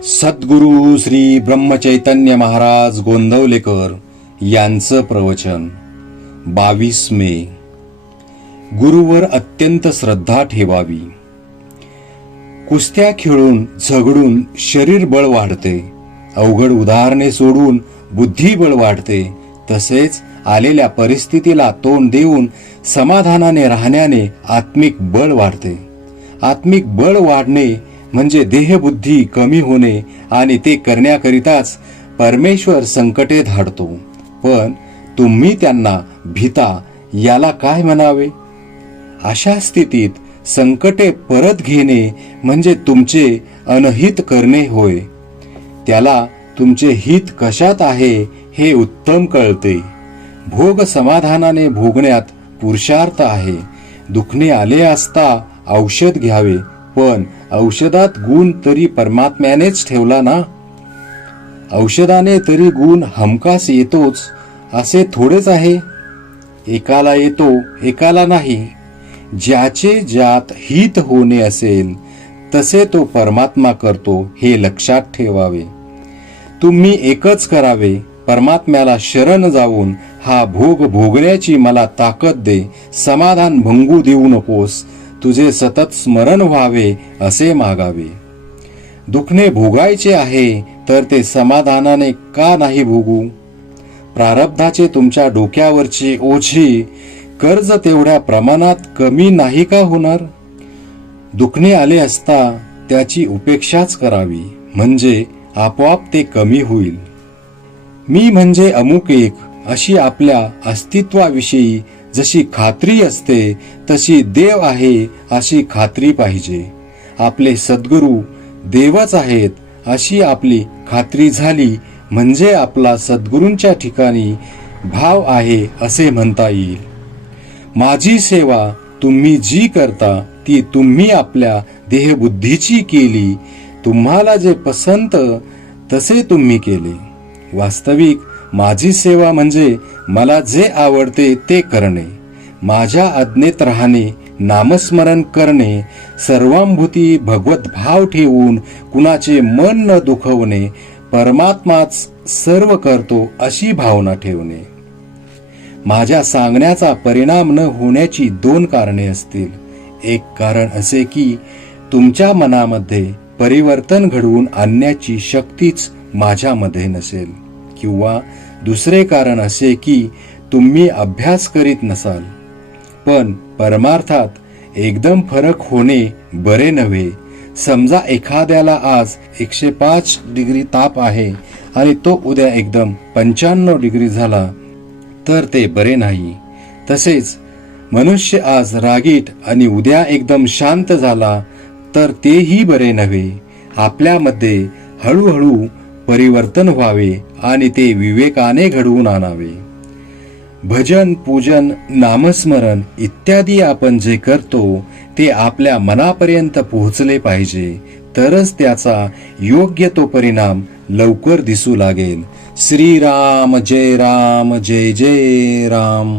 सद्गुरु श्री ब्रह्मचैतन्य महाराज गोंदवलेकर यांचं प्रवचन 22 मे. गुरुवर अत्यंत श्रद्धा ठेवावी. कुस्त्या खेळून झगडून शरीर बळ वाढते, अवघड उदाहरणे सोडून बुद्धिबळ वाढते. तसेच आलेल्या परिस्थितीला तोंड देऊन समाधानाने राहण्याने आत्मिक बळ वाढते. आत्मिक बळ वाढणे म्हणजे देहबुद्धी कमी होणे आणि ते करण्याकरिताच परमेश्वर संकटे धाडतो. पण तुम्ही त्यांना भीता, याला काय म्हणावे? अशा स्थितीत संकटे परत घेणे म्हणजे तुमचे अनहित करणे होय. त्याला तुमचे हित कशात आहे हे उत्तम कळते. भोग समाधानाने भोगण्यात पुरुषार्थ आहे. दुखणे आले असता औषध घ्यावे, पण औषधात गुण तरी परमात्म्यानेच ठेवला ना. औषधाने तरी गुण हमखास येतोच असे थोडेच आहे. एकाला येतो एकाला नाही. ज्याचे ज्यात हित होणे असेल तसे तो परमात्मा करतो, हे लक्षात ठेवावे. तुम्ही एकच करावे, परमात्म्याला शरण जाऊन हा भोग भोगण्याची मला ताकद दे, समाधान भंगू देऊ नकोस, तुझे सतत स्मरण व्हावे असे मागावे. दुखणे भोगायचे आहे तर ते समाधानाने का नाही भोगू? प्रारब्धाचे तुमच्या डोक्यावरचे ओझे कर्ज तेवढ्या प्रमाणात कमी नाही का होणार? दुखणे आले असता त्याची उपेक्षाच करावी, म्हणजे आपोआप ते कमी होईल. मी म्हणजे अमुक एक अशी आपल्या अस्तित्वाविषयी जशी खात्री असते तशी देव आहे अशी खात्री पाहिजे. आपले सद्गुरु देवच आहेत अशी आपली खात्री झाली म्हणजे आपला सद्गुरूंच्या ठिकाणी भाव आहे असे म्हणता येईल. माझी सेवा तुम्ही जी करता ती तुम्ही आपल्या देहबुद्धीची केली. तुम्हाला जे पसंत तसे तुम्ही केले. वास्तविक माझी सेवा म्हणजे मला जे आवडते ते करणे, माझ्या आज्ञेत राहणे, नामस्मरण करणे, सर्वांभूती भगवत भाव ठेवून कुणाचे मन न दुखवणे, परमात्माच सर्व करतो अशी भावना ठेवणे. माझ्या सांगण्याचा परिणाम न होण्याची 2 कारणे असतील. एक कारण असे की तुमच्या मनामध्ये परिवर्तन घडवून आणण्याची शक्तीच माझ्यामध्ये नसेल, किंवा दुसरे कारण असे की तुम्ही अभ्यास करीत नसाल. पण परमार्थात एकदम फरक होणे बरे नव्हे. समजा एखाद्याला आज 105 डिग्री ताप आहे आणि तो उद्या एकदम 95 डिग्री झाला तर ते बरे नाही. तसेच मनुष्य आज रागीट आणि उद्या एकदम शांत झाला तर तेही बरे नव्हे. आपल्यामध्ये हळूहळू परिवर्तन व्हावे आणि ते विवेकाने घडवून आणावे. भजन, पूजन, नामस्मरण इत्यादी आपण जे करतो ते आपल्या मनापर्यंत पोहोचले पाहिजे, तरच त्याचा योग्य तो परिणाम लवकर दिसू लागेल. श्रीराम जय राम, जय जय राम.